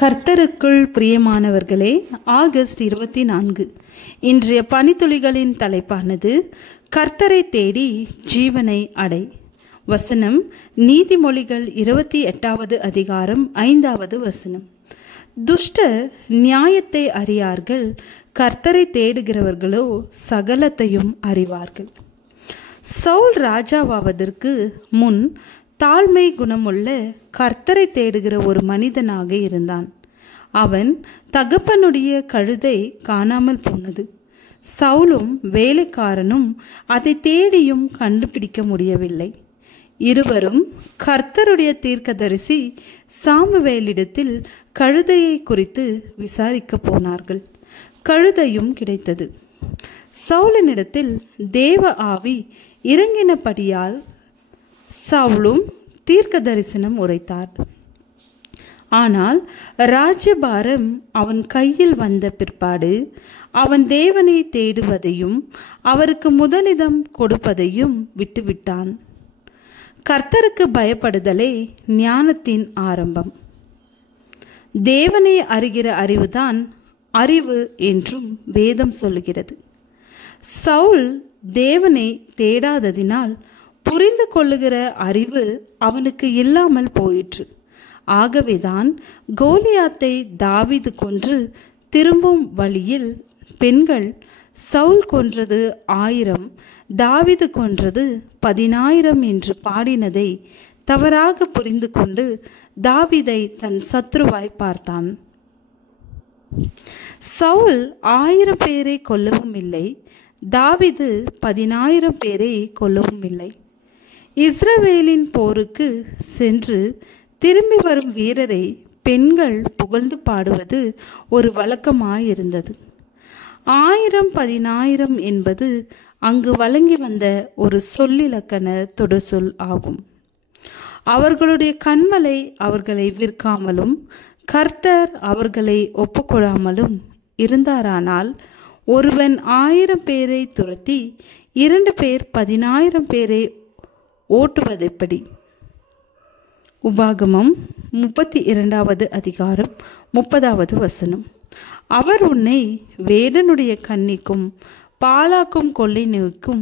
கர்த்தருக்குள் பிரியமானவர்களே, ஆகஸ்ட் 24 இன்றைய பனித்துளிகளின் தலைப்பானது கர்த்தரை தேடி ஜீவனை அடை. வசனம் நீதிமொழிகள் 28வது அதிகாரம் 5வது வசனம். துஷ்டர் நியாயத்தை அறியார்கள், கர்த்தரை தேடுகிறவர்களோ சகலத்தையும் அறிவார்கள். சவுல் ராஜாவாவதற்கு முன் தாழ்மை குணமுள்ள கர்த்தரை தேடுகிற ஒரு மனிதனாக இருந்தான். அவன் தகப்பனுடைய கழுதை காணாமல் போனது. சவுலும் வேலைக்காரனும் அதை தேடியும் கண்டுபிடிக்க முடியவில்லை. இருவரும் கர்த்தருடைய தீர்க்கதரிசி சாமுவேலிடத்தில் கழுதையை குறித்து விசாரிக்க போனார்கள். கழுதையும் கிடைத்தது. சவுலினிடத்தில் தேவ ஆவி இறங்கினபடியால் சவுலும் தீர்க்க தரிசனம் உரைத்தார். ஆனால் ராஜ்யபாரம் அவன் கையில் வந்த பிற்பாடு அவன் தேவனை தேடுவதையும் அவருக்கு முதலிடம் கொடுப்பதையும் விட்டுவிட்டான். கர்த்தருக்கு பயப்படுதலே ஞானத்தின் ஆரம்பம். தேவனை அறிகிற அறிவுதான் அறிவு என்றும் வேதம் சொல்லுகிறது. சவுல் தேவனை தேடாததினால் புரிந்து கொள்ளுகிற அறிவு அவனுக்கு இல்லாமல் போயிற்று. ஆகவேதான் கோலியாத்தை தாவீது கொன்று திரும்பும் வழியில் பெண்கள் சவுல் கொன்றது 1000, தாவீது கொன்றது 10,000 என்று பாடினதை தவறாக புரிந்து கொண்டு தாவீதை தன் சத்ருவாய் பார்த்தான். சவுல் 1000 பேரை கொல்லவும் இல்லை, தாவீது 10,000 பேரை கொல்லவும் இல்லை. இஸ்ரவேலின் போருக்கு சென்று திரும்பி வரும் வீரரை பெண்கள் புகழ்ந்து பாடுவது ஒரு வழக்கமாயிருந்தது. 1000 10,000 என்பது அங்கு வழங்கி வந்த ஒரு சொல்லிலக்கண தொடர் சொல் ஆகும். அவர்களுடைய கண்மலை அவர்களை விற்காமலும் கர்த்தர் அவர்களை ஒப்புக்கொடாமலும் இருந்தாரானால் ஒருவன் 1000 பேரை துரத்தி 2 பேர் 10,000 பேரை ஓட்டுவதெப்படி? உபாகமம் 32வது அதிகாரம் 30வது வசனம். அவர் உன்னை வேடனுடைய கண்ணிக்கும் பாலாக்கும் கொள்ளை நோய்க்கும்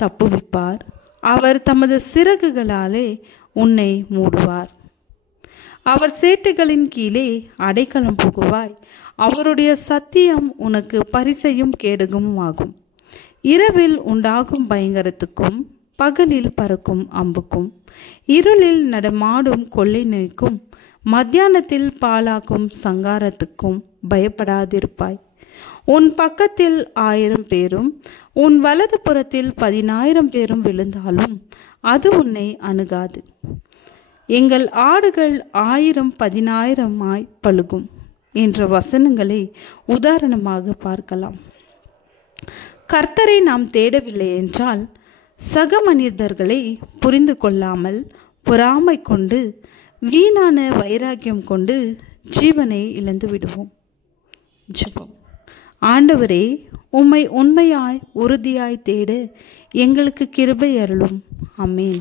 தப்புவிப்பார். அவர் தமது சிறகுகளாலே உன்னை மூடுவார். அவர் சேட்டுகளின் கீழே அடைக்கலம் புகுவாய். அவருடைய சத்தியம் உனக்கு பரிசையும் கேடகமும் ஆகும். இரவில் உண்டாகும் பயங்கரத்துக்கும் பகலில் பறக்கும் அம்புக்கும் இருளில் நடமாடும் கொள்ளை நோய்க்கும் மத்தியானத்தில் பாலாக்கும் சங்காரத்துக்கும் பயப்படாதிருப்பாய். உன் பக்கத்தில் 1000 பேரும் உன் வலது புறத்தில் 10,000 பேரும் விழுந்தாலும் அது உன்னை அணுகாது. எங்கள் ஆடுகள் 1000 10,000 பழுகும் என்ற வசனங்களை உதாரணமாக பார்க்கலாம். கர்த்தரை நாம் தேடவில்லை என்றால் சக மனிதர்களை புரிந்து கொள்ளாமல் பொறாமை கொண்டு வீணான வைராக்கியம் கொண்டு ஜீவனை இழந்து விடுவோம். ஜெபம். ஆண்டவரே, உம்மை உண்மையாய் உறுதியாய் தேட எங்களுக்கு கிருபை அருளும். ஆமென்.